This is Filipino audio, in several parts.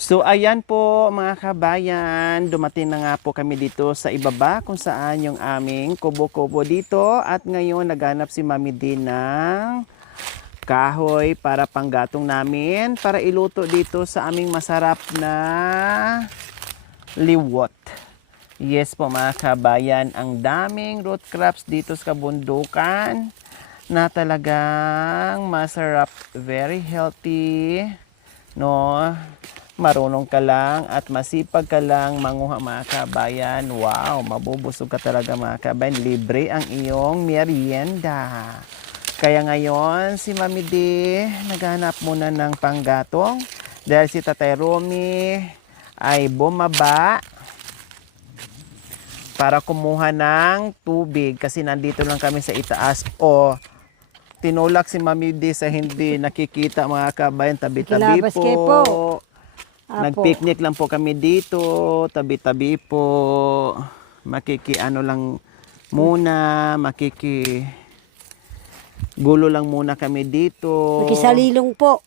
So ayan po mga kabayan, dumating na nga po kami dito sa ibaba kung saan yung aming kubo-kubo dito at ngayon naghanap si Mami D ng kahoy para panggatong namin para iluto dito sa aming masarap na liwot. Yes po mga kabayan, ang daming root crops dito sa kabundukan na talagang masarap, very healthy, no? Marunong ka lang at masipag ka lang manguha mga kabayan. Wow, mabubusog ka talaga mga kabayan. Libre ang iyong merienda. Kaya ngayon, si Mami D, naghanap muna ng panggatong dahil si Tatay Romy ay bumaba para kumuha ng tubig kasi nandito lang kami sa itaas. O, tinulak si Mami D sa hindi nakikita mga kabayan. Tabi-tabi Kilabas kayo po. Apo. Nag-picnic lang po kami dito, tabi-tabi po. Makikiano lang muna, gulo lang muna kami dito. Nakisalilong po.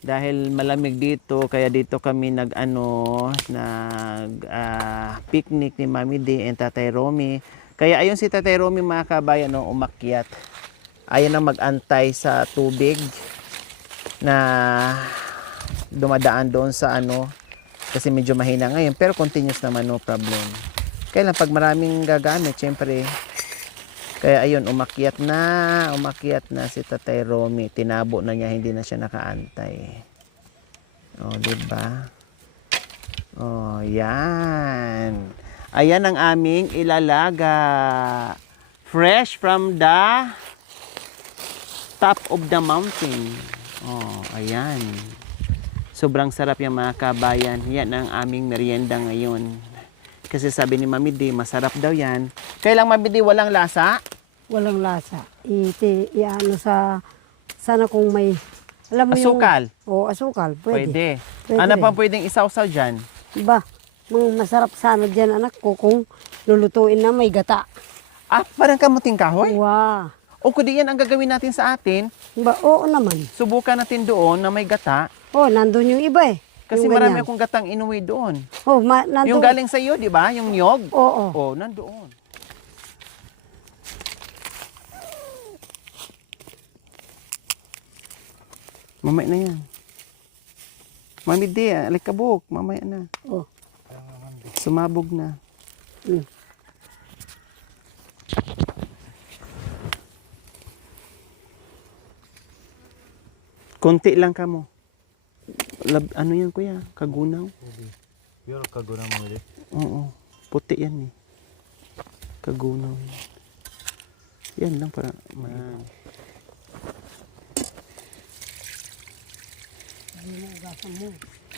Dahil malamig dito, kaya dito kami nag picnic ni Mami D and Tatay Romy. Kaya ayun si Tatay Romy mga kabayan, no, umakyat. Ayun na mag-antay sa tubig na dumadaan doon sa kasi medyo mahina ngayon pero continuous naman, no problem. Kaya lang pag maraming gagamit syempre, kaya ayun umakyat na si Tatay Romy, tinabo na niya, hindi na siya nakaantay. Diba? Yan, ayan ang aming ilalaga, fresh from the top of the mountain. Ayan. Sobrang sarap yung mga kabayan. Yan ang aming merienda ngayon. Kasi sabi ni Mami D, masarap daw yan. Kailang Mami D, walang lasa? Walang lasa. Iano sana kung may, alam mo Asukal? yung, asukal. Pwede. Ano rin. pang pwedeng isawsaw dyan? Diba? Masarap sana dyan anak ko kung lulutuin na may gata. Parang kamuting kahoy? Wow. O kung di yan ang gagawin natin sa atin, Diba? Oo naman. subukan natin doon na may gata. Nandun yung iba eh. Kasi Yung marami ganyan. akong gatang inuwi doon. Nandun. Yung galing sa iyo, di ba? Yung niyog? Oo. Nandoon. Mamaya na yan. Mami D, alikabok. Mamaya na. Sumabog na. Konti lang kamo. Ano yan kuya? Kagunaw? Pero kagunaw mo ulit. Oo. Puti yan eh. Kagunaw yan. Yan lang para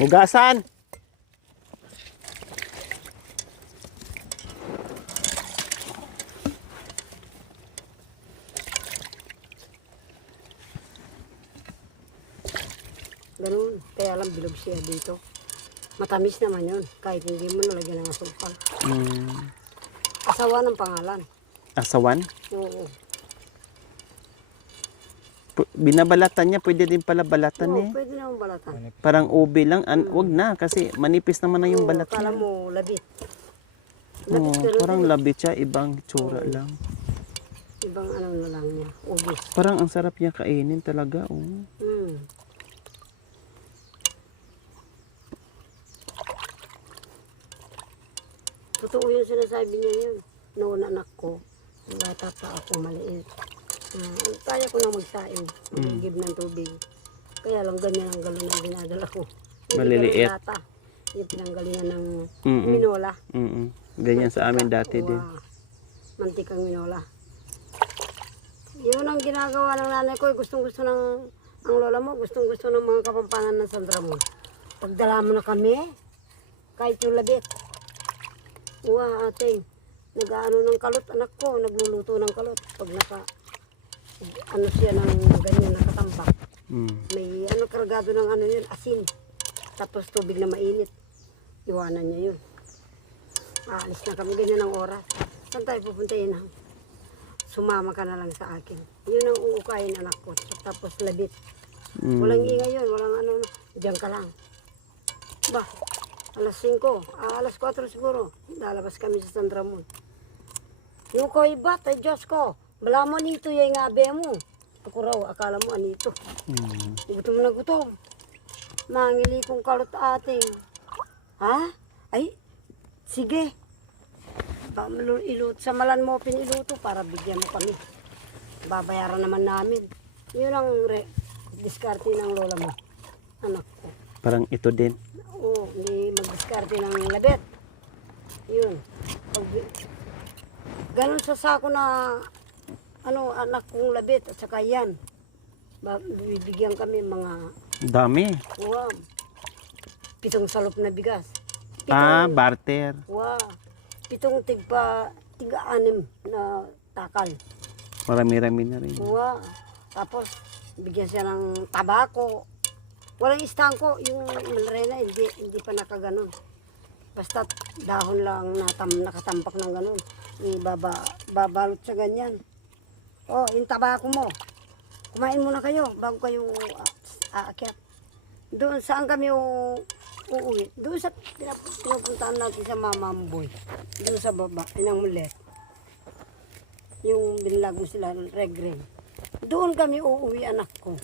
Hugasan! Ganun. Kaya lang bilog siya dito. Matamis naman yun. Kahit hindi mo nalagyan ng asukal. Asawa ng pangalan. Asawan? Oo. Binabalatan niya. Pwede din pala balatan eh. Pwede naman balatan. Parang ube lang. Wag na kasi manipis naman na yung balat Kala niya. mo labit. Parang labit siya. Ibang tsura lang. Ibang ano na lang niya. Ubis. Parang ang sarap niya kainin talaga. Totoo yung sinasabi niya yun. Noon anak ko, bata pa ako maliit. Kaya ko na magsaing, magigib ng tubig. Kaya lang ganyan ang galon ang dinadala ko. Hindi Maliliit. ganun lata. Yung pinanggalingan ng minola. Ganyan sa amin dati din. Mantikang minola. Yun ang ginagawa ng nanay ko. Gustong-gusto ng ang lola mo. Gustong-gusto ng mga kapampangan ng Sandra mo. Pagdala mo na kami, kahit yung labit. Ating, nag-ano ng kalot anak ko. Nagluluto ng kalot. Pag ano siya ng ganyan nakatambak. May kargado ng yun, asin. Tapos tubig na mainit. Iwanan niya yun. Aalis na kami ganyan ng oras. Saan tayo pupuntayin? Sumama ka na lang sa akin. Yun ang uukayin anak ko. Tapos labit. Walang ingay yun. Walang diyan ka lang. Ba, alas 5, alas 4 siguro. Lalabas kami sa San Ramon. Yung ko iba, ay Diyos ko. Bala mo nito yung abe mo. Ako raw, akala mo anito. Gutom na gutom. Mangili kong kalot ating. Ha? Ay, sige. Sa malan mo piniluto para bigyan mo kami. Babayaran naman namin. Yun ang diskarte ng lola mo. Anak ko. Parang ito din. Oo, hindi mag-diskarte ng labet. Yun. Ganon sa sako na anak kong labet at saka yan. Bibigyan kami mga Dami. 7 salop na bigas. Barter. 7 tiga-6 na takal. Marami-rami na rin. Tapos bigyan siya ng tabako. Walang istangko, yung malrena hindi pa nakaganon. Basta dahon lang nakatampak ng ganon. Babalot sa ganyan. Oh, yung tabako mo. Kumain muna kayo bago kayo aakyat. Doon saan kami uuwi? Doon sa pinupuntahan natin sa Mama Boy. Doon sa baba, inang mulet. Yung binlag mo sila, Regren. Doon kami uuwi, anak ko.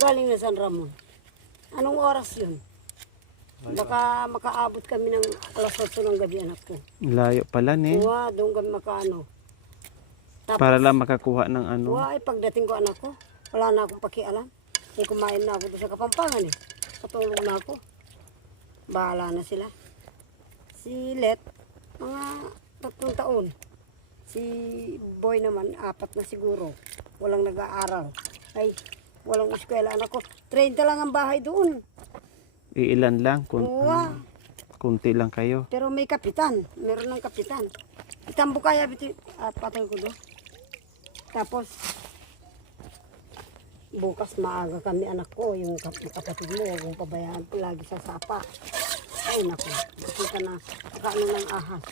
Galing na San Ramon. Anong oras yun? Baka makaabot kami ng alas 8 ng gabi, anak ko. Layo pala ne. Doon kami makaano. Tapos, Para lang makakuha ng ano. pagdating ko, anak ko, wala na akong pakialam. Kumain na ako doon sa Kapampangan eh. Katulog na ako. Bahala na sila. Si Let, mga 3 taon. Si Boy naman, 4 na siguro. Walang nag-aaral. Ay, walang eskwela, anak ko. 30 lang ang bahay doon. Iilan lang. Kunti lang kayo. Pero may kapitan. Meron ng kapitan. Itambo kaya, patay ko doon. Tapos, bukas maaga kami, anak ko. Yung kapatid mo, huwag mong pabayaan ko lagi sa sapa. Ay, naku. Kita na, kaano ng ahas.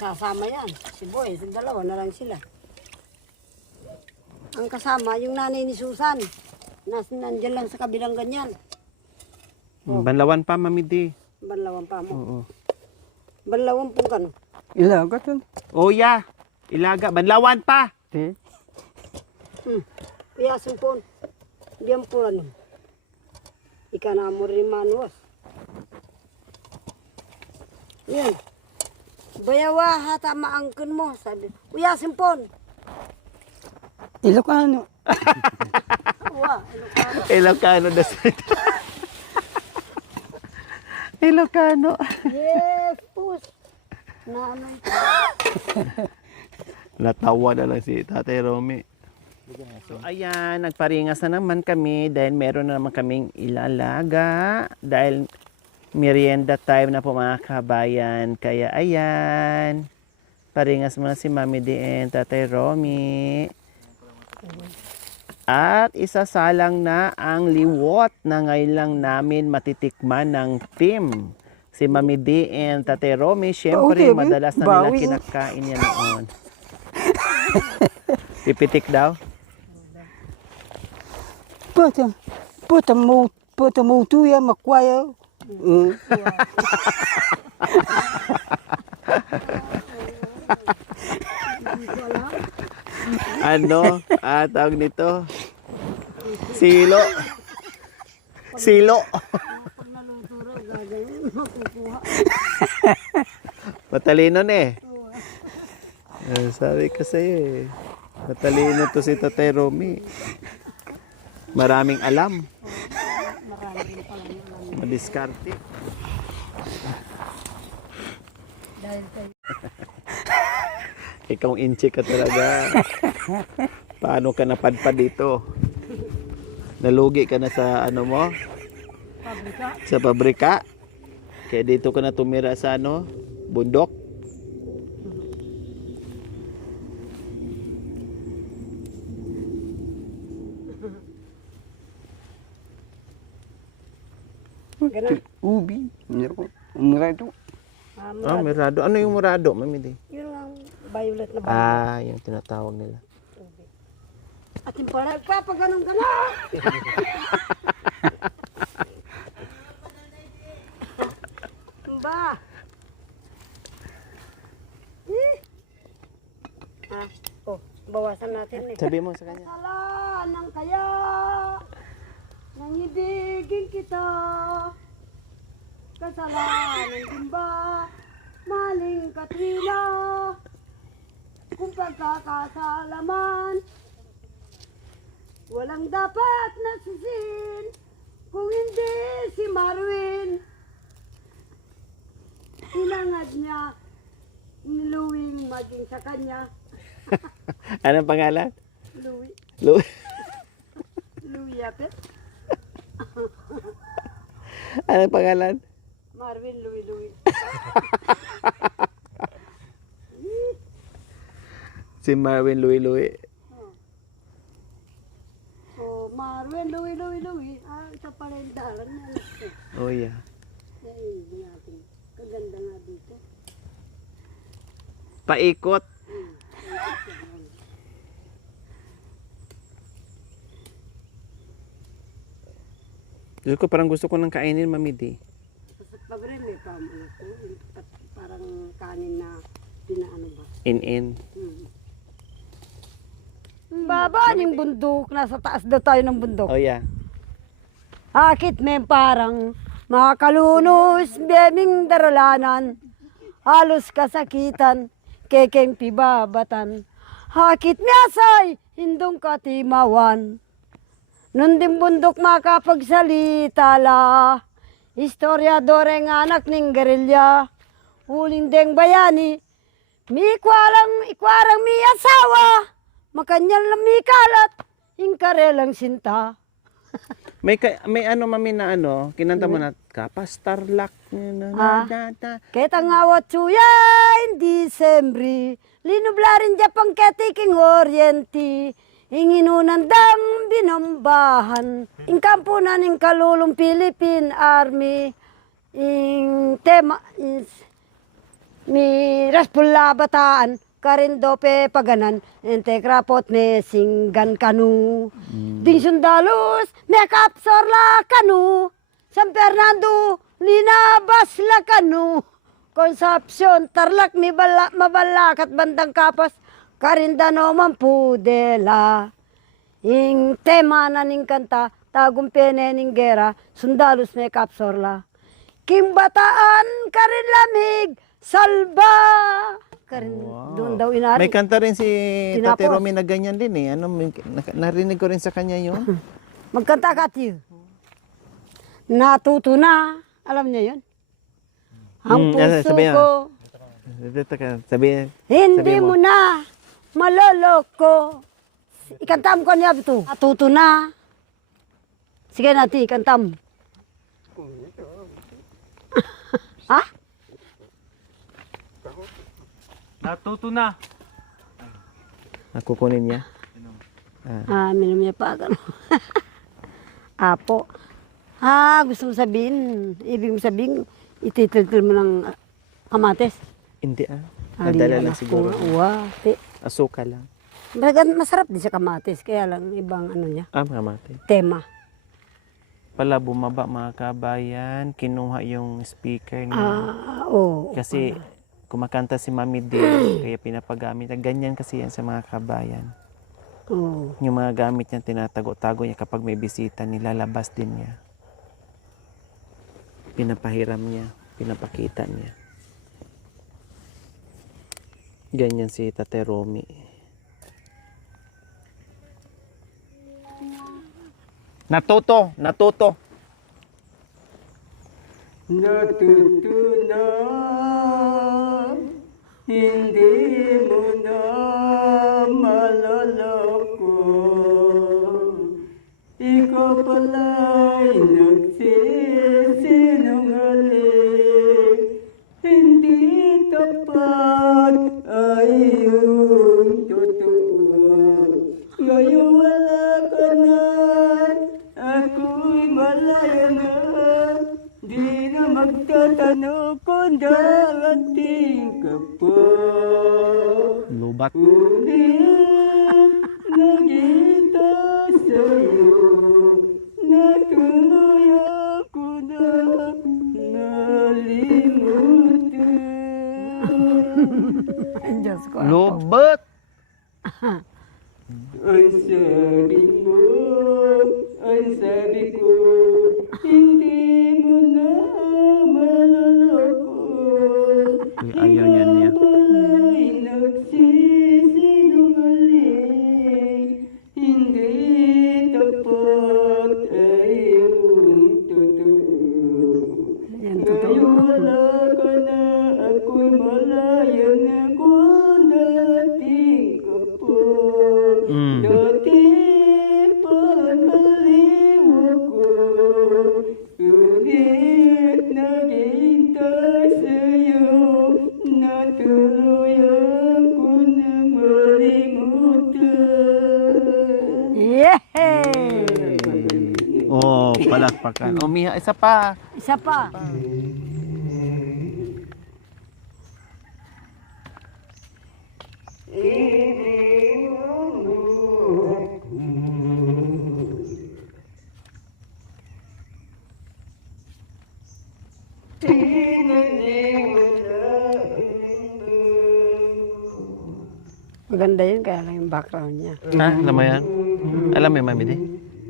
Sasama yan. Si Boy, si dalawa na lang sila. Ang kasama, yung nanay ni Susan. Nandyan lang sa kabilang ganyan. Banlawan pa, Mami D. Banlawan pa mo. Oo. Banlawan po gano. Ilaga tan. Oya. Ilaga. Banlawan pa. Piyasin po. Diyan po ano. Ika na mo rin manuwas. Yan. Bayawa hata maangkin mo. Sabi. Uyasin po. Ilocano. Ilocano na salita. Ilocano. Yes, pus. Nanay. Natawa na lang si Tatay Romy. So, ayan, nagparingas na naman kami dahil meron na naman kaming ilalaga. Dahil merienda time na po mga kabayan. Kaya ayan, paringas muna si Mami D and Tatay Romy. At isasalang na ang liwot na ngayon lang namin matitikman ng team. Si Mami D and Tatay Romy, syempre madalas na nila kinakain yan noon. Pipitik daw? Puta mo tu ya makwaya. Ano? Tawag nito? Silo. Silo. Pag naluto raw, gagawin, makukuha. Matalino na eh. Sabi ko sa'yo eh. Matalino to si Tatay Romy. Maraming alam. Maraming pala yung alam. Madiskarte. Dahil kayo. Ikaw inchi ka talaga. Paano ka napadpad dito? Nalugi ka na sa ano mo? Pabrika. Sa pabrika? Kaya dito ka na tumira sa ano? Bundok? Ganun. Ubi. Umrado. Murado. Ano yung murado, Mami D? Yun lang, violet na violet. Yung tinatawag nila. At yung pala, papaganon ka na! ba? Oh, bawasan natin eh. Sabi mo sa kanya. Kasalanan kaya nang ibigin kita. Kasalanan din ba maling Katrina? Kung pagkakasalaman walang dapat nasisin kung hindi si Marwin. Inangad niya ni Louie maging sa kanya. Anong pangalan? Louie. Louie. Louie Yapet. Anong pangalan? Marvin Louie. Si Marvin Louie. So, Marvin Louie. Ito pala yung dalan niya. Oh yeah. Ay, natin. Kaganda nga dito. Paikot. Gusto ko parang gusto ko nang kainin, Mami D. Sa pabre may pamana ko. At parang kanin na pinaano ba. In. Baba yung bundok. Nasa taas daw tayo ng bundok. Oh yeah. Akit may parang makalunos, beming daralanan. Halos kasakitan, kekeng pibabatan. Hakit miyasay, hindong katimawan. Nun din bundok makapagsalita la. Historiadore ng anak ning gerilya. Huling deng bayani, ikwarang mi asawa. Makanyal na mi kalat, ingkarelang sinta. May ano, Mami, na ano, kinanta mo na, kapastarlak. Kahit ang awat suya in Disembri, linublarin Japang ketiking orienti, inginunan dang binombahan, ing kampunan ing kalulong Philippine Army, ing tema, mi raspula bataan, karindope paganan, ente krapot me singgan kanu, ding sundalos, me kapsor la kanu, San Fernando, linabas la kanu, Concepcion, Tarlac, mabalakat bandang kapas, karindano mampudela, ing tema na ning kanta, tagumpene ning gera, sundalos me kapsor la, kimbataan karin lamig, salba, karin doon daw inari. May kanta rin si Tinapos. Tate Romy na ganyan din eh. Ano, narinig ko rin sa kanya yun. Magkanta ka, tiyo. Natuto na. Alam niya yun? Ang puso sabi niya. ko, Sabi hindi mo. mo na maloloko. Ikantam ko niya ito. Natuto na. Sige natin, ikantam. Ha? Natuto na. Kukunin niya. Minum niya pa. Apo. Gusto mo sabihin, ibig mo sabihin, ititiltil mo ng kamates. Hindi Nadala lang siguro. Asuka lang. Masarap din sa kamates, kaya lang ibang ano niya, Kamate. tema. Pala bumaba mga kabayan, kinuha yung speaker niya. Oo. Kasi kumakanta si Mami D, kaya pinapagamit. Ganyan kasi yan sa mga kabayan. Oo. Yung mga gamit niya, tinatago-tago niya kapag may bisita, nilalabas din niya. Pinapahiram niya, pinapakita niya. Ganyan si Tate Romy. Natuto. Natuto na, hindi mo na maloloko. Ikaw pala'y nagsisinungaling, hindi tapat ay iyong totoo. Ngayon wala ka na, ako'y malaya na, di na magtatanong kung darating ka pa. Lubat. Ulit nakita sa'yo, natuloy ako na nalimot. Ay, Diyos ko. Lubot! Ang sabi mo, ang sabi ko, hindi mo na maloloko. Uy, ayaw niya niya. Ay nagsisinungaling, hindi tapat ay iyong totoo. Yan, totoo. Ngayon wala ka na, ako'y malaya na kung dating ka po. Mm. Dati panaliw ako, ngunit naghihintay sa'yo, natuluyan ko na malimutan. Yay! Oh, palakpakan. Oh, Miha, isa pa. Isa pa. Maganda yun, kaya lang yung background niya. Ha? Alam mo yan? Alam mo yung Mami Di?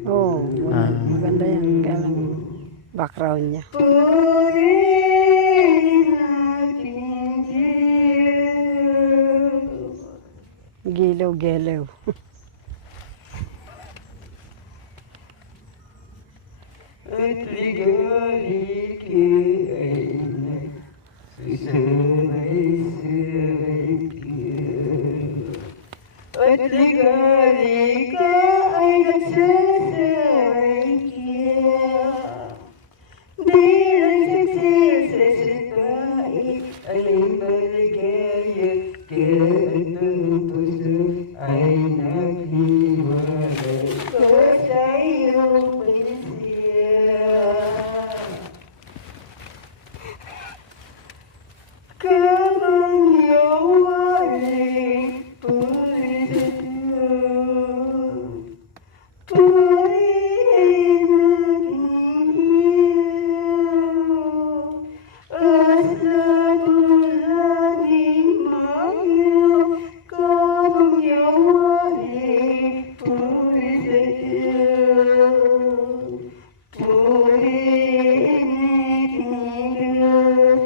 Oo, maganda yan, kaya lang background niya. Gilaw-gilaw. At ligali ay nagsasamay-samay At ligali ka ay nagsasaway kaya bilang success sa sipait ay maligaya kaya ang puso ay naghiwalay ko sa iyong pansiya. Kamang yawaling pulis ito, pulis naghihiyaw, asla tulangin mayo, kamang yawaling pulis ito, pulis naghihiyaw,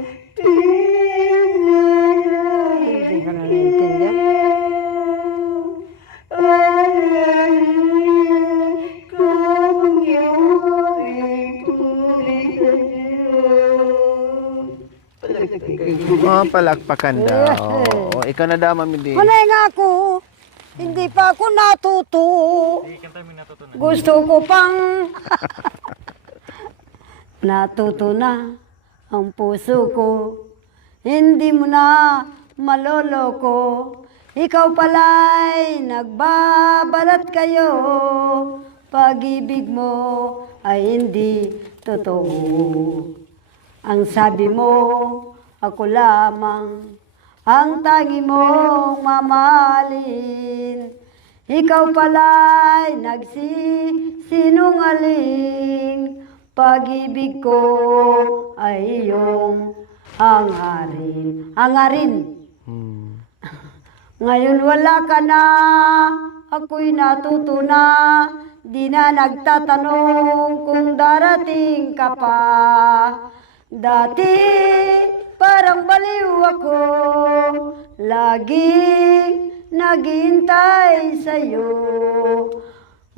Hindi ka na naintindihan. Oh, palakpakan daw. Oh, ikaw na daw, Mami Di. Kunay nga ako, hindi pa ako natuto. Gusto ko pang natuto na ang puso ko. Hindi mo na maloloko. Ikaw pala'y nagbabalat kayo. Pag-ibig mo ay hindi totoo. Ang sabi mo, ako lamang ang tangi mong mamahalin. Ikaw pala'y nagsisinungaling. Pag-ibig ko ay iyong hangarin. Hangarin. Ngayon wala ka na, ako'y natuto na. Di na nagtatanong kung darating ka pa. Dati parang baliw ako, laging naghihintay sa'yo.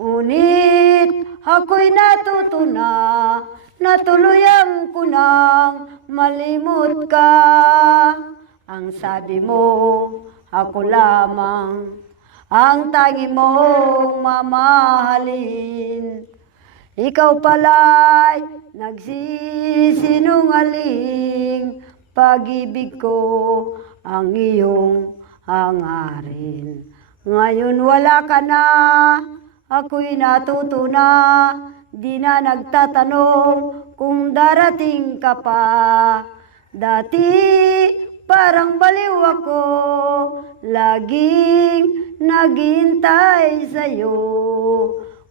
Ngunit ako'y natuto na, natuluyan ko nang malimot ka. Ang sabi mo, ako lamang ang tangi mong mamahalin. Ikaw pala'y nagsisinungaling. Pag-ibig ko ang iyong hangarin. Ngayon wala ka na, ako'y natuto na. Di na nagtatanong kung darating ka pa. Dati parang baliw ako, laging naghihintay sa'yo.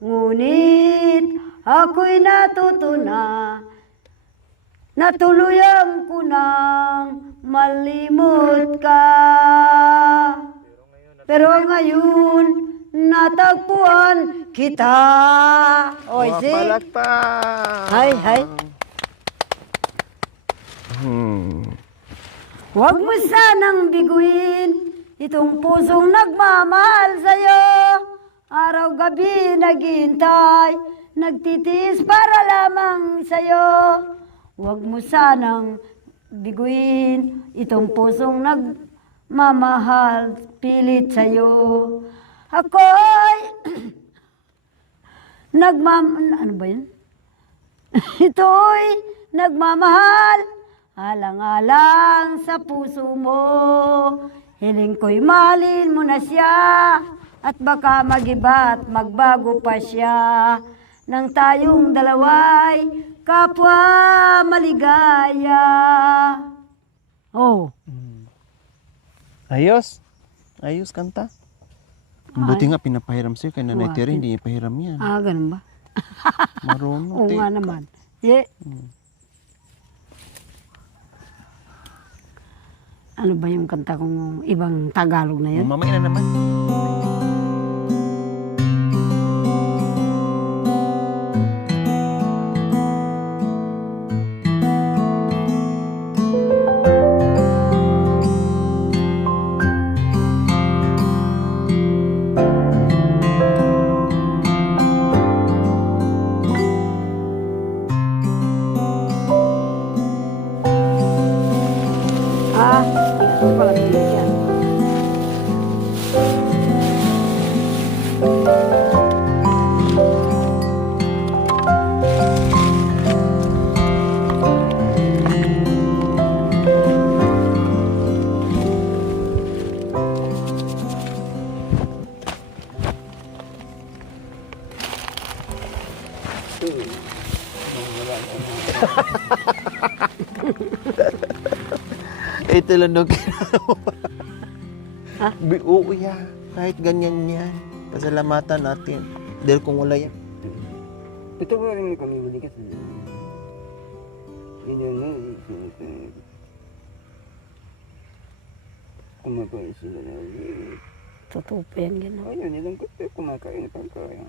Ngunit ako'y natuto na, natuluyan ko nang malimot ka. Pero ngayon, natagpuan kita. Oy, Mga si. palakpak. Hay. Huwag mo sanang biguin itong pusong nagmamahal sa'yo. Araw-gabi naghihintay, nagtitiis para lamang sa'yo. Huwag mo sanang biguin itong pusong nagmamahal, pilit sa'yo. Ako'y ano ba yun? Ito'y nagmamahal, alang-alang sa puso mo. Hiling ko'y mahalin mo na siya, at baka mag-iba at magbago pa siya. Nang tayong dalaway, kapwa maligaya. Oh. Ayos. Ayos kanta. Buti nga pinapahiram sa'yo kay Nanay Terry, hindi niya pahiram yan. Ah, ganun ba? Marunong. Oo nga naman. Yeah. Ano ba yung kanta kong ibang Tagalog na yun? Mamaya na naman. Ah, ito pala binigyan. Ito lang nung Ha? Oo ya, kahit ganyan yan. Pasalamatan natin. Dahil kung wala yan. Ito ko rin kami muli kasi. Yun yun no, kumakain sila na. Totoo pa yan, gano'n. Ayun, nilang kuto, kumakain ng pagkain.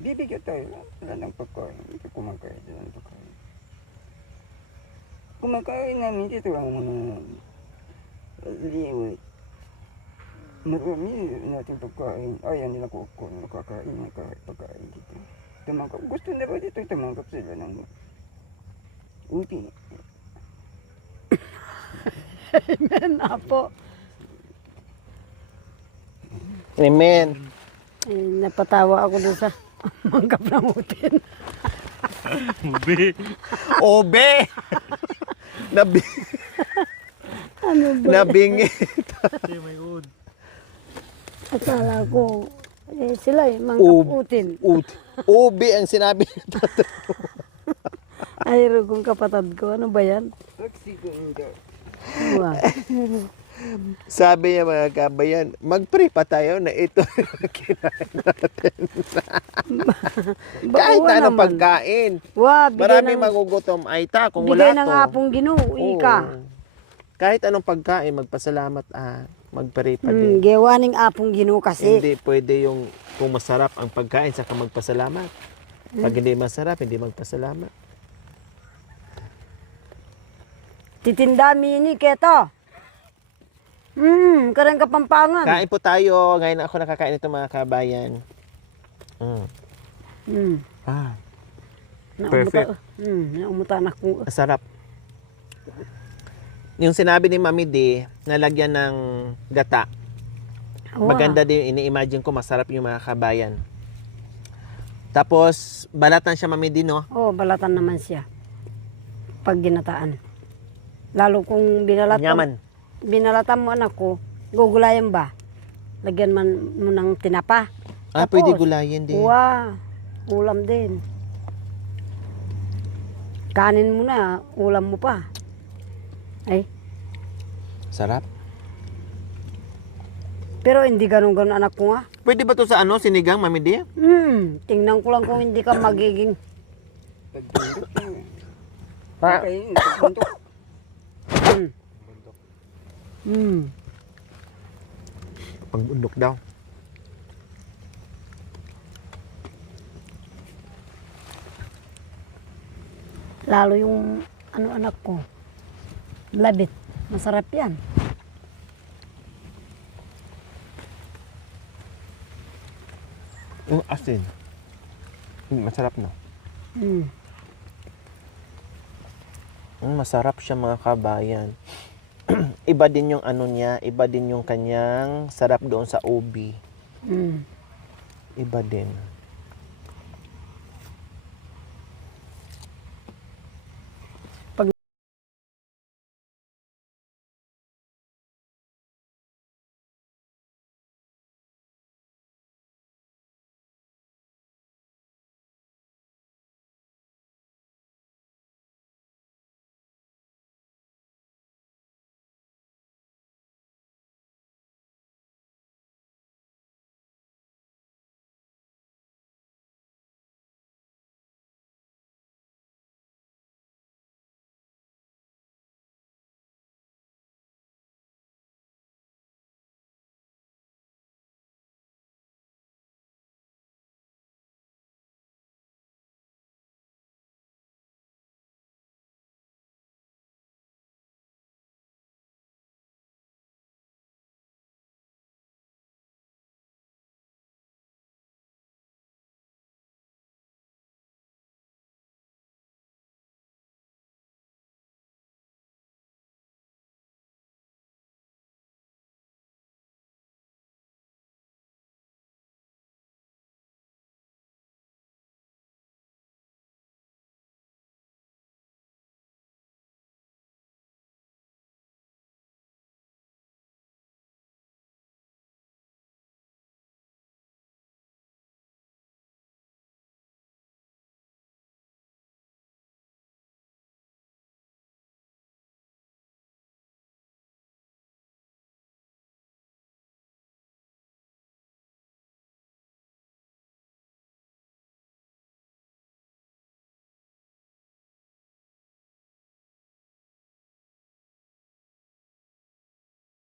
Bibigyan tayo, wala ng pagkain. Ito kumakain sila ng pagkain. Kumakain namin dito ang mga liwit. Marami natin pagkain. Ayaw nila kuko na nakakain ng kahit pagkain dito. Tumangkap. Gusto na ba dito tumangkap sila ng uti? Amen, apo. Amen. Eh, napatawa ako doon sa manggap ng utin. Obe! Ano ba? Nabingit. Akala ko, sila manggap utin. Obe ang sinabi nito. Ay, rugong kapatid ko. Ano ba yan? Wow. Sabi niya mga kabayan, mag-pray pa tayo na ito kinain natin. Kahit na anong pagkain. Wow, Marami magugutom ay ta kung bigay wala ng to. hapong Ginoo, ika. Kahit anong pagkain, magpasalamat mag-pray pa din. Gewaning apong Ginoo kasi. Hindi pwede yung kung masarap ang pagkain saka magpasalamat. Pag hindi masarap, hindi magpasalamat. Titinda mini keto. Karang Kapampangan. Kain po tayo. Ngayon ako nakakain ito mga kabayan. Ah, perfect. Naumutan ako. Masarap. Yung sinabi ni Mami D, nalagyan ng gata. Wow. Maganda din, ini-imagine ko masarap yung mga kabayan. Tapos, balatan siya Mami D, no? Oh, balatan naman siya. Pag ginataan. Lalo kung Yaman. binalatan mo anak ko, gugulayan ba? Lagyan man mo ng tinapa. Ah, Tapos, pwede gulayan din. Wow, ulam din. Kanin mo na, ulam mo pa. Ay, Sarap. pero hindi ganun-ganun anak ko nga. Pwede ba to sa ano, sinigang, Mami D? Tingnan ko lang kung hindi ka magiging Kakainin sa bundok. Pang bundok daw. Lalo yung ano anak ko. Labit. Masarap yan. Yung asin. Masarap no? Mm. Masarap siya mga kabayan. Iba din yung ano niya, iba din yung kanyang sarap doon sa ubi. Mm. Iba din.